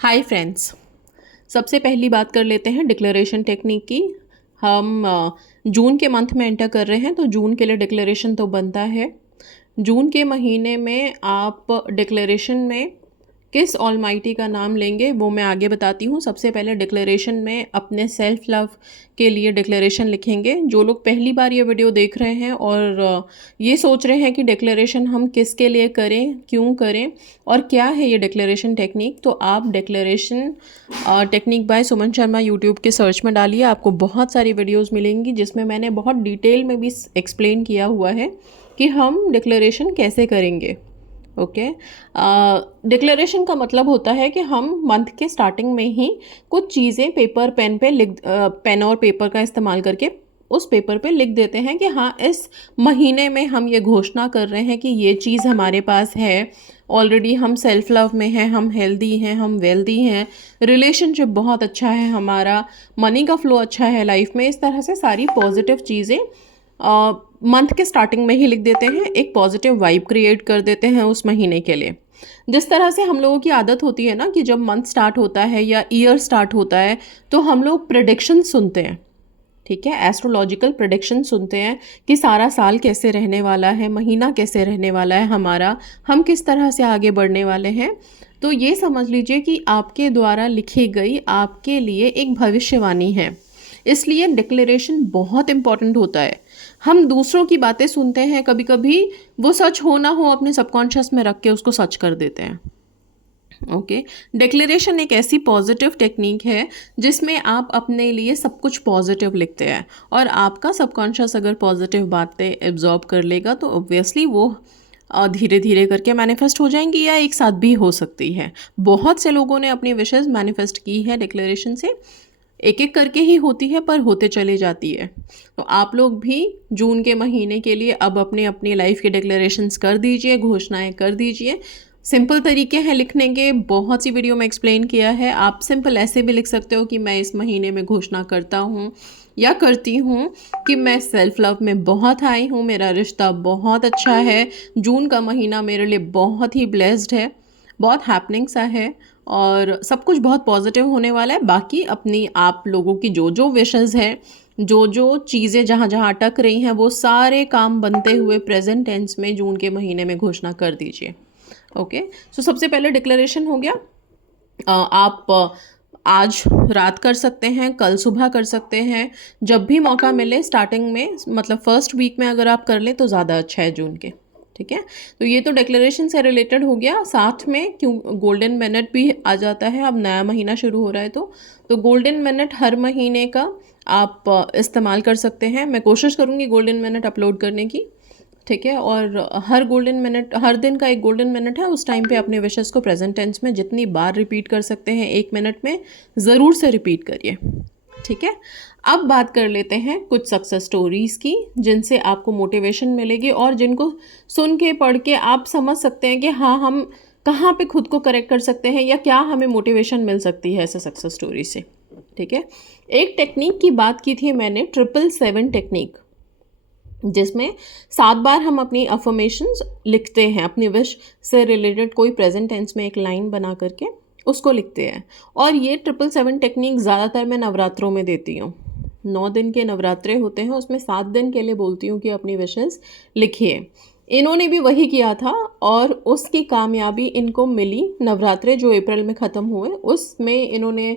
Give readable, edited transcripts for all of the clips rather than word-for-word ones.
Hi friends. सबसे पहली बात कर लेते हैं डिक्लेरेशन टेक्निक की। हम जून के मंथ में एंटर कर रहे हैं तो जून के लिए डिक्लेरेशन तो बनता है। जून के महीने में आप डिक्लेरेशन में किस ऑलमाइटी का नाम लेंगे वो मैं आगे बताती हूँ। सबसे पहले डिक्लेरेशन में अपने सेल्फ लव के लिए डिक्लेरेशन लिखेंगे। जो लोग पहली बार ये वीडियो देख रहे हैं और ये सोच रहे हैं कि डिक्लेरेशन हम किसके लिए करें, क्यों करें और क्या है ये डिक्लेरेशन टेक्निक, तो आप declaration technique by Suman Sharma YouTube के सर्च में डालिए। आपको बहुत सारी वीडियोज़ मिलेंगी जिसमें मैंने बहुत डिटेल में भी एक्सप्लेन किया हुआ है कि हम डिक्लेरेशन कैसे करेंगे। ओके। डिक्लेरेशन का मतलब होता है कि हम मंथ के स्टार्टिंग में ही कुछ चीज़ें पेपर पेन पे पेन और पेपर का इस्तेमाल करके उस पेपर पे लिख देते हैं कि हाँ, इस महीने में हम ये घोषणा कर रहे हैं कि ये चीज़ हमारे पास है। ऑलरेडी हम सेल्फ लव में हैं, हम हेल्दी हैं, हम वेल्दी हैं, रिलेशनशिप बहुत अच्छा है हमारा, मनी का फ्लो अच्छा है लाइफ में। इस तरह से सारी पॉजिटिव चीज़ें मंथ के स्टार्टिंग में ही लिख देते हैं। एक पॉजिटिव वाइब क्रिएट कर देते हैं उस महीने के लिए। जिस तरह से हम लोगों की आदत होती है ना कि जब मंथ स्टार्ट होता है या ईयर स्टार्ट होता है तो हम लोग प्रेडिक्शन सुनते हैं। ठीक है, एस्ट्रोलॉजिकल प्रेडिक्शन सुनते हैं कि सारा साल कैसे रहने वाला है, महीना कैसे रहने वाला है हमारा, हम किस तरह से आगे बढ़ने वाले हैं। तो ये समझ लीजिए कि आपके द्वारा लिखी गई आपके लिए एक भविष्यवाणी है। इसलिए डिक्लेरेशन बहुत इम्पॉर्टेंट होता है। हम दूसरों की बातें सुनते हैं, कभी कभी वो सच हो ना हो अपने सबकॉन्शियस में रख के उसको सच कर देते हैं। ओके। डिक्लेरेशन एक ऐसी पॉजिटिव टेक्निक है जिसमें आप अपने लिए सब कुछ पॉजिटिव लिखते हैं और आपका सबकॉन्शियस अगर पॉजिटिव बातें एब्जॉर्ब कर लेगा तो ऑब्वियसली वो धीरे धीरे करके मैनिफेस्ट हो जाएंगी या एक साथ भी हो सकती है। बहुत से लोगों ने अपनी विशेज़ मैनिफेस्ट की है डिक्लेरेशन से। एक एक करके ही होती है पर होते चली जाती है। तो आप लोग भी जून के महीने के लिए अब अपने अपनी लाइफ के डिक्लेरेशंस कर दीजिए, घोषणाएं कर दीजिए। सिंपल तरीके हैं लिखने के, बहुत सी वीडियो में एक्सप्लेन किया है। आप सिंपल ऐसे भी लिख सकते हो कि मैं इस महीने में घोषणा करता हूँ या करती हूँ कि मैं सेल्फ लव में बहुत हाई हूँ, मेरा रिश्ता बहुत अच्छा है, जून का महीना मेरे लिए बहुत ही ब्लेस्ड है, बहुत हैपनिंग सा है और सब कुछ बहुत पॉजिटिव होने वाला है। बाकी अपनी आप लोगों की जो जो विशेज़ हैं, जो जो चीज़ें जहाँ जहाँ अटक रही हैं, वो सारे काम बनते हुए प्रेजेंट टेंस में जून के महीने में घोषणा कर दीजिए। ओके। सो सबसे पहले डिक्लेरेशन हो गया। आप आज रात कर सकते हैं, कल सुबह कर सकते हैं, जब भी मौका मिले स्टार्टिंग में, मतलब फर्स्ट वीक में अगर आप कर लें तो ज़्यादा अच्छा है जून के। ठीक है, तो ये तो डिक्लेरेशन से रिलेटेड हो गया। साथ में क्यों गोल्डन मिनट भी आ जाता है, अब नया महीना शुरू हो रहा है तो गोल्डन मिनट हर महीने का आप इस्तेमाल कर सकते हैं। मैं कोशिश करूँगी गोल्डन मिनट अपलोड करने की। ठीक है, और हर गोल्डन मिनट, हर दिन का एक गोल्डन मिनट है, उस टाइम पे अपने विशेस को प्रेजेंट टेंस में जितनी बार रिपीट कर सकते हैं 1 मिनट में ज़रूर से रिपीट करिए। ठीक है, अब बात कर लेते हैं कुछ सक्सेस स्टोरीज़ की जिनसे आपको मोटिवेशन मिलेगी और जिनको सुन के पढ़ के आप समझ सकते हैं कि हाँ, हम कहाँ पे खुद को करेक्ट कर सकते हैं या क्या हमें मोटिवेशन मिल सकती है ऐसे सक्सेस स्टोरी से। ठीक है, एक टेक्निक की बात की थी मैंने, 777 टेक्निक, जिसमें 7 बार हम अपनी अफर्मेशंस लिखते हैं, अपनी विश से रिलेटेड कोई प्रेजेंट टेंस में एक लाइन बना करके उसको लिखते हैं। और ये 777 टेक्निक ज़्यादातर मैं नवरात्रों में देती हूँ। 9 दिन के नवरात्रे होते हैं, उसमें 7 दिन के लिए बोलती हूँ कि अपनी विशेस लिखिए। इन्होंने भी वही किया था और उसकी कामयाबी इनको मिली। नवरात्रे जो अप्रैल में ख़त्म हुए उसमें इन्होंने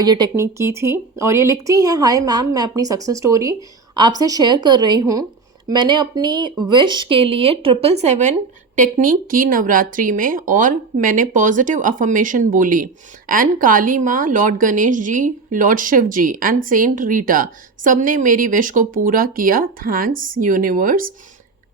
ये टेक्निक की थी और ये लिखती हैं, हाय मैम, मैं अपनी सक्सेस स्टोरी आपसे शेयर कर रही हूँ। मैंने अपनी विश के लिए 777 टेक्निक की नवरात्रि में और मैंने पॉजिटिव अफर्मेशन बोली एंड काली माँ, lord Ganesh ji, lord Shiv ji and saint Rita सब ने मेरी विश को पूरा किया। Thanks universe.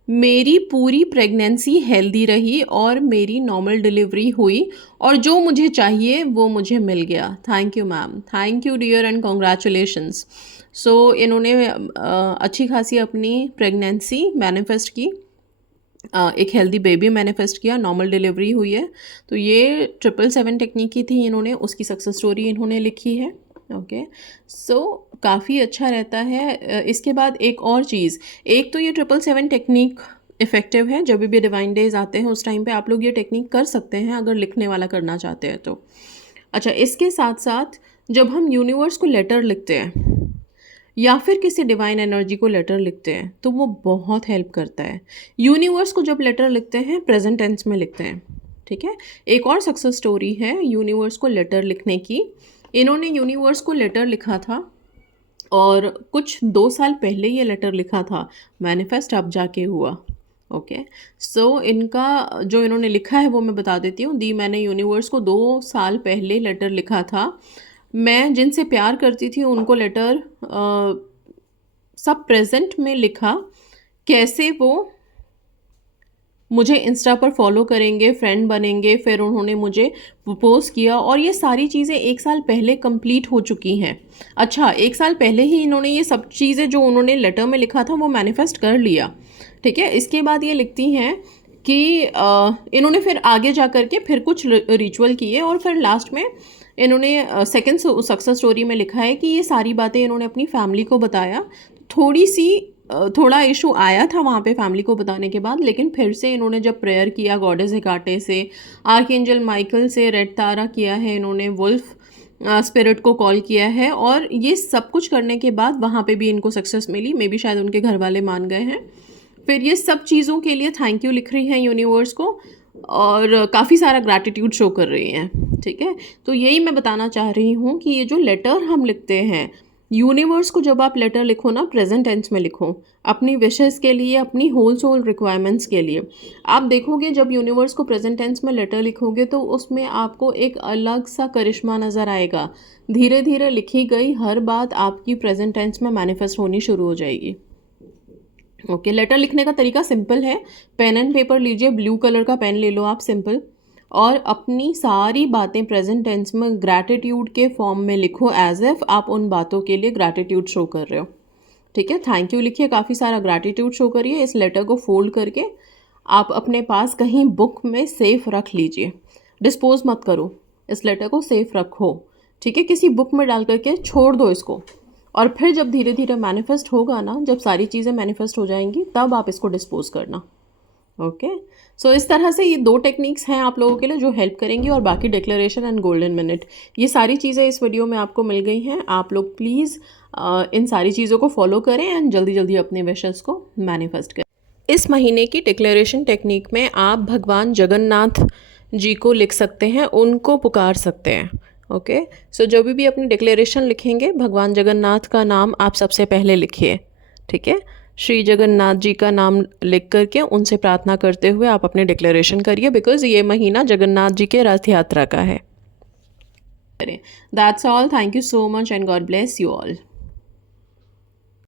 मेरी पूरी प्रेगनेंसी हेल्दी रही और मेरी नॉर्मल डिलीवरी हुई और जो मुझे चाहिए वो मुझे मिल गया। Thank you ma'am, thank you dear and congratulations. So इन्होंने अच्छी खासी अपनी प्रेगनेंसी मैनिफेस्ट की, एक हेल्दी बेबी मैनिफेस्ट किया, नॉर्मल डिलीवरी हुई है। तो ये 777 टेक्निक की थी इन्होंने, उसकी सक्सेस स्टोरी इन्होंने लिखी है। ओके, सो काफ़ी अच्छा रहता है। इसके बाद एक और चीज़, एक तो ये 777 टेक्निक इफ़ेक्टिव है, जब भी डिवाइन डेज आते हैं उस टाइम पे आप लोग ये टेक्निक कर सकते हैं अगर लिखने वाला करना चाहते हैं तो। अच्छा, इसके साथ साथ जब हम यूनिवर्स को लेटर लिखते हैं या फिर किसी डिवाइन एनर्जी को लेटर लिखते हैं तो वो बहुत हेल्प करता है। यूनिवर्स को जब लेटर लिखते हैं प्रेजेंट टेंस में लिखते हैं, ठीक है। एक और सक्सेस स्टोरी है यूनिवर्स को लेटर लिखने की। इन्होंने यूनिवर्स को लेटर लिखा था और कुछ 2 साल पहले ये लेटर लिखा था, मैनिफेस्ट अब जाके हुआ। ओके, सो इनका जो इन्होंने लिखा है वो मैं बता देती हूँ। मैंने यूनिवर्स को 2 साल पहले लेटर लिखा था। मैं जिनसे प्यार करती थी उनको लेटर सब प्रेजेंट में लिखा, कैसे वो मुझे इंस्टा पर फॉलो करेंगे, फ्रेंड बनेंगे, फिर उन्होंने मुझे प्रपोज़ किया और ये सारी चीज़ें 1 साल पहले कंप्लीट हो चुकी हैं। अच्छा, 1 साल पहले ही इन्होंने ये सब चीज़ें जो उन्होंने लेटर में लिखा था वो मैनिफेस्ट कर लिया, ठीक है। इसके बाद ये लिखती हैं कि इन्होंने फिर आगे जा कर के फिर कुछ रिचुअल किए और फिर लास्ट में इन्होंने सेकंड सक्सेस स्टोरी में लिखा है कि ये सारी बातें इन्होंने अपनी फैमिली को बताया। थोड़ा इशू आया था वहाँ पे फैमिली को बताने के बाद, लेकिन फिर से इन्होंने जब प्रेयर किया गॉडेस हेकाटे से, आर्कएंजल माइकल से, रेड तारा किया है इन्होंने, वुल्फ स्पिरिट को कॉल किया है और ये सब कुछ करने के बाद वहाँ पे भी इनको सक्सेस मिली। मे बी शायद उनके घर वाले मान गए हैं। फिर ये सब चीज़ों के लिए थैंक यू लिख रही हैं यूनिवर्स को और काफ़ी सारा ग्रैटिट्यूड शो कर रही हैं, ठीक है। तो यही मैं बताना चाह रही हूँ कि ये जो लेटर हम लिखते हैं यूनिवर्स को, जब आप लेटर लिखो ना प्रेजेंट टेंस में लिखो, अपनी विशेस के लिए, अपनी होल सोल रिक्वायरमेंट्स के लिए। आप देखोगे जब यूनिवर्स को प्रेजेंट टेंस में लेटर लिखोगे तो उसमें आपको एक अलग सा करिश्मा नज़र आएगा। धीरे धीरे लिखी गई हर बात आपकी प्रेजेंट टेंस में मैनिफेस्ट होनी शुरू हो जाएगी। ओके, लेटर लिखने का तरीका सिंपल है। पेन एंड पेपर लीजिए, ब्लू कलर का पेन ले लो आप सिंपल, और अपनी सारी बातें प्रेजेंट टेंस में ग्रैटिट्यूड के फॉर्म में लिखो, एज इफ आप उन बातों के लिए ग्रैटिट्यूड शो कर रहे हो, ठीक है। थैंक यू लिखिए, काफ़ी सारा ग्रैटिट्यूड शो करिए। इस लेटर को फोल्ड करके आप अपने पास कहीं बुक में सेफ रख लीजिए, डिस्पोज मत करो, इस लेटर को सेफ रखो, ठीक है। किसी बुक में डाल करके छोड़ दो इसको, और फिर जब धीरे धीरे मैनिफेस्ट होगा ना, जब सारी चीज़ें मैनिफेस्ट हो जाएंगी तब आप इसको डिस्पोज करना। ओके, सो इस तरह से ये 2 टेक्निक्स हैं आप लोगों के लिए जो हेल्प करेंगी, और बाकी डिक्लेरेशन एंड गोल्डन मिनट, ये सारी चीज़ें इस वीडियो में आपको मिल गई हैं। आप लोग प्लीज़ इन सारी चीज़ों को फॉलो करें एंड जल्दी जल्दी अपने विशेस को मैनिफेस्ट करें। इस महीने की डिक्लेरेशन टेक्निक में आप भगवान जगन्नाथ जी को लिख सकते हैं, उनको पुकार सकते हैं। ओके, सो जब भी अपनी डिक्लेरेशन लिखेंगे भगवान जगन्नाथ का नाम आप सबसे पहले लिखिए, ठीक है। श्री जगन्नाथ जी का नाम लिख करके उनसे प्रार्थना करते हुए आप अपने डिक्लेरेशन करिए, बिकॉज ये महीना जगन्नाथ जी के रथ यात्रा का है। That's all, thank you so much and God bless you all.